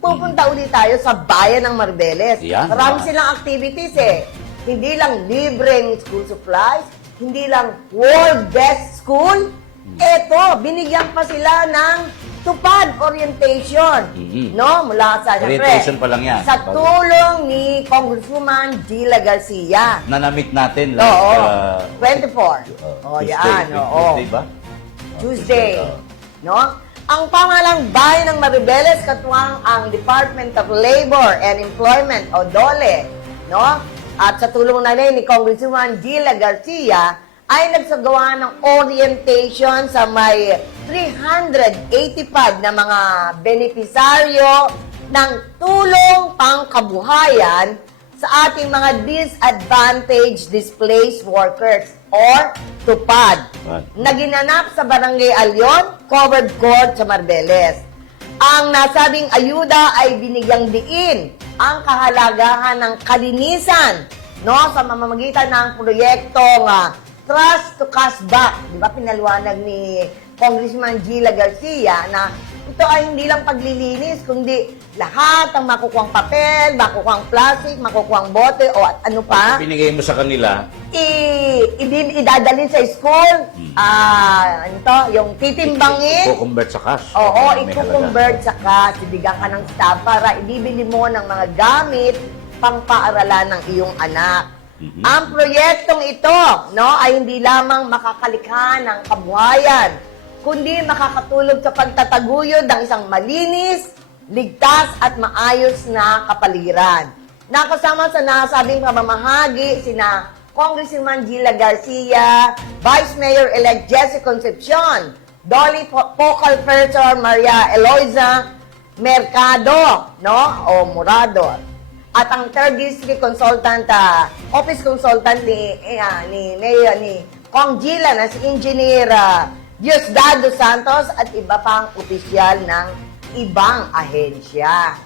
pupunta ulit tayo sa bayan ng Maribeles. Yan, Marami diba? silang activities eh. Hindi lang libreng school supplies, hindi lang world best school. Eto, binigyan pa sila ng tupad orientation. No? Mula sa, Orientation pa lang yan. Sa tulong ni Congresswoman Gila Garcia. Nanamit natin like... Oo. 24. Tuesday. Yan. Oo. Tuesday ba? Tuesday. No? Ang pamahalang bayan ng Maribeles, katuwang ang Department of Labor and Employment o DOLE, no? At sa tulong na ni Congresswoman Gila Garcia, ay nagsagawa ng orientation sa may 385 na mga benepisaryo ng tulong pangkabuhayan sa ating mga disadvantaged displaced workers or TUPAD na ginanap sa Barangay Alyon, Covered Court sa Maribeles. Ang nasabing ayuda ay binigyang diin ang kahalagahan ng kalinisan, no, sa mamamagitan ng proyektong Trust to Cash Back. Di ba pinaliwanag ni Congressman Gila Garcia na ito ay hindi lang paglilinis, kundi lahat ng makukuhang papel, makukuhang plastic, makukuhang bote, o at ano pa, Pinigay mo sa kanila, idadalhin sa school, ano to, yung titimbangin, i-convert sa cash. oo, May i-convert sa cash, ibigyan ka ng staff para ibibili mo ng mga gamit pang paaralan ng iyong anak. Ang proyektong ito, no, ay hindi lamang makakalikha ng kabuhayan, kundi makakatulong sa pagtataguyod ng isang malinis, ligtas at maayos na kapaligiran. Nakasama sa nasabing pamamahagi sina Congresswoman Gila Garcia, Vice Mayor-elect Jessie Concepcion, Dolly Focal Person Maria Eloisa Mercado, no, o Murador. At ang third district consultant, office consultant ni Mayor ni Kong Gila na si Engineer Diosdado Santos at iba pang opisyal ng ibang ahensya.